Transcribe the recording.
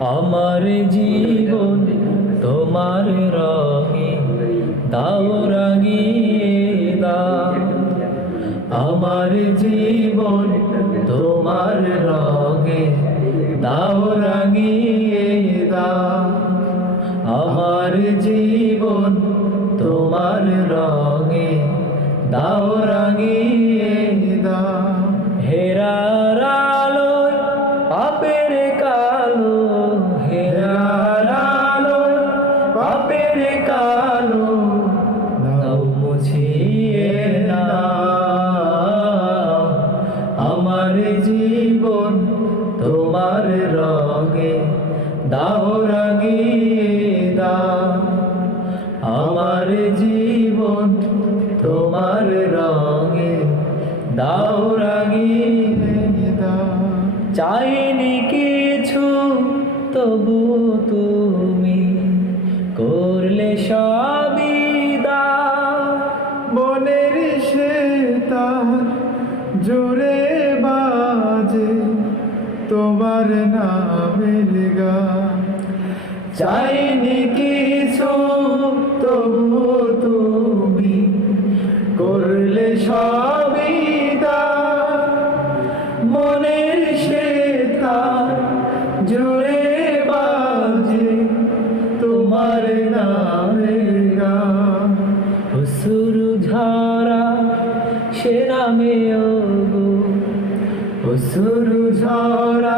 আমার জীবন তোমার রঙে দাও রাঙিয়ে দাও। আমার জীবন তোমার রঙে দাও রাঙিয়ে দাও। আমার জীবন তোমার রঙে দাও রাঙিয়ে দাও। হেরার আলোয় পাপের কালো, হেরার আলোয় পাপের কালো দাও মুছিয়ে দাও। আমার জীবন তোমার রঙে দাও রাঙিয়ে দাও। আমার জীবন তোমার রঙে দাও রাঙিয়ে দাও। চাইনি কিছু তবু তুমি করলে সবই দাও। মনের সে তার জোরে বাজে তোমার নামের গান। চাইনি কিছু তবু তুমি করলে সবই দাও। মনের সে তার জুড়ে বাজে তোমার নামের গান। অশ্রু ঝরা সে নামে ওগো, অশ্রু ঝরা